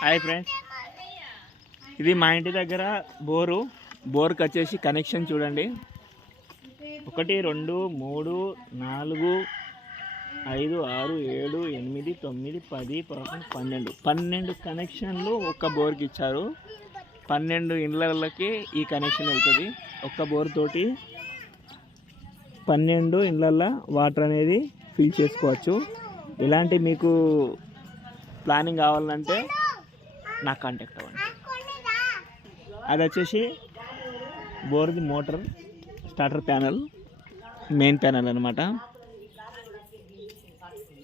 Hi friends, ఇది మా ఇంటి దగ్గర బోర్కి వచ్చేసి కనెక్షన్ చూడండి. 1 2 3 4 5 6 7 8 9 10 11 12 కనెక్షన్లు ఒక్క బోర్కి ఇచ్చారు. 12 ఇండ్లకి ఈ కనెక్షన్ వెళ్తుంది. ఒక్క బోర్ తోటి 12 ఇండ్లల్లో వాటర్ అనేది ఫిల్ చేసుకోవచ్చు. ఇలాంటి మీకు ప్లానింగ్ కావాలంటే నాకు కాంటాక్ట్ అవ్వండి. అది వచ్చేసి బోర్ది motor starter panel, main panel అనమాట.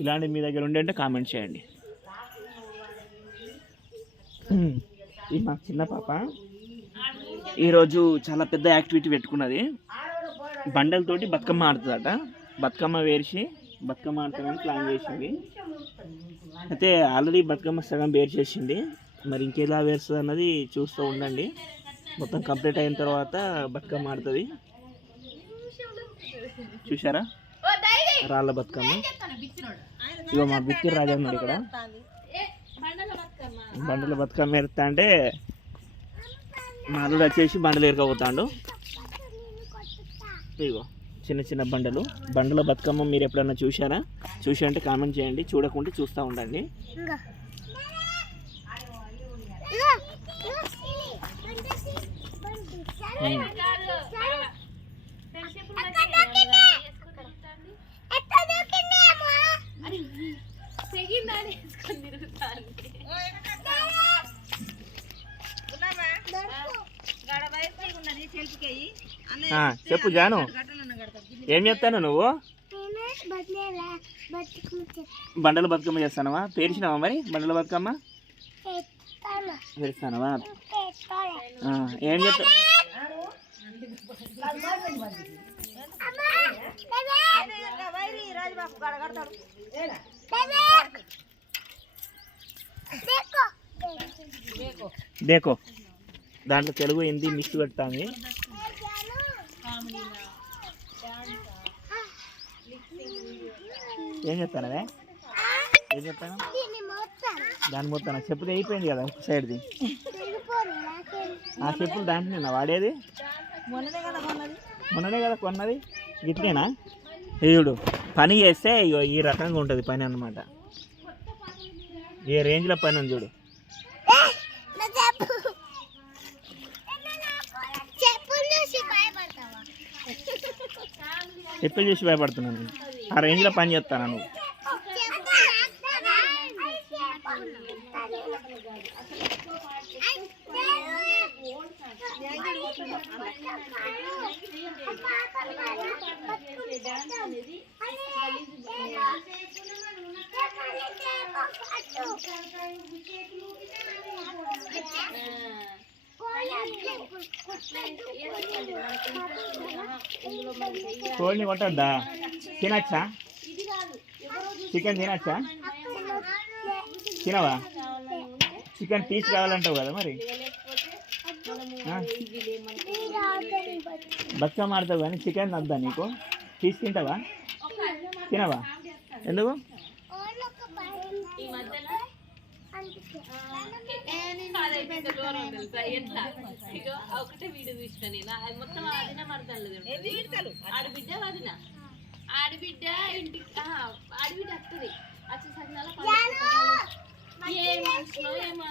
ఇలాంటి మీ దగ్గర ఉండే అంటే కామెంట్ చేయండి. ఇది మా చిన్న పాప ఈరోజు చాలా పెద్ద యాక్టివిటీ పెట్టుకున్నది. బండలతోటి బతుకమ్మ ఆడుతుందట. బతుకమ్మ వేసి బతుకమ్మ ఆడుతుందని ప్లాన్ చేసింది. అయితే ఆల్రెడీ బతుకమ్మ సగం చేసింది. మరి ఇంకెలా వేస్తుంది అన్నది చూస్తూ ఉండండి. మొత్తం కంప్లీట్ అయిన తర్వాత బతుకమ్మ ఆడుతుంది. చూసారా రాళ్ళ బతుకమ్మ. ఇగో మా బిక్కిర్ రాజా ఉన్నాడు ఇక్కడ. బండల బతుకమ్మ ఎడతా అంటే మా అల్లుడు వచ్చేసి బండలు ఎరకపోతాడు. ఇగో చిన్న చిన్న బండల బతుకమ్మ మీరు ఎప్పుడన్నా చూసారా? చూసి అంటే కామెంట్ చేయండి. చూడకుంటే చూస్తూ ఉండండి. చెప్పు జాను, ఏం చెప్తాను నువ్వు? బండల బతుకమ్మ చేస్తానవా? పేర్చినావా మరి బండల బతుకమ్మ? పేరుస్తానవా? ఏం చెప్తా? దేకో దాంట్లో తెలుగు హిందీ మిక్స్ పెడతాను. ఏం చెప్తానవే? ఏం చెప్తాను? దాని మొత్తం చెప్పులు అయిపోయింది కదా ఒక సైడ్ది. ఆ చెప్పులు దాంట్లోనా వాడేది? మొన్ననే కదా కొన్నది. గిట్లేనా? చూడు, పని చేస్తే ఇగో ఈ రకంగా ఉంటుంది పని అన్నమాట. ఏ రేంజ్లో పని ఉంది చూడు. చెప్పులు చూసి భయపడుతున్నాను. ఆ రేంజ్లో పని చేస్తాను నువ్వు. కోడిని కొట్టద్దా? తినచ్చా? చికెన్ తినచ్చా? తినవా? చికెన్ పీస్ కావాలంటావు కదా మరి. బతుకమ్మ ఆడతావు కానీ చికెన్ వద్దా నీకు? పీస్ తింటావా? తినవా? ఎందుకు? ఒకటే వీడియో చూసిన నేను. అది మొత్తం ఆడిన మడతాను. ఆడబిడ్డ ఇంటికి ఆడబిడ్డ వస్తుంది. వచ్చేసరికి ఏ మనుషులో ఏమో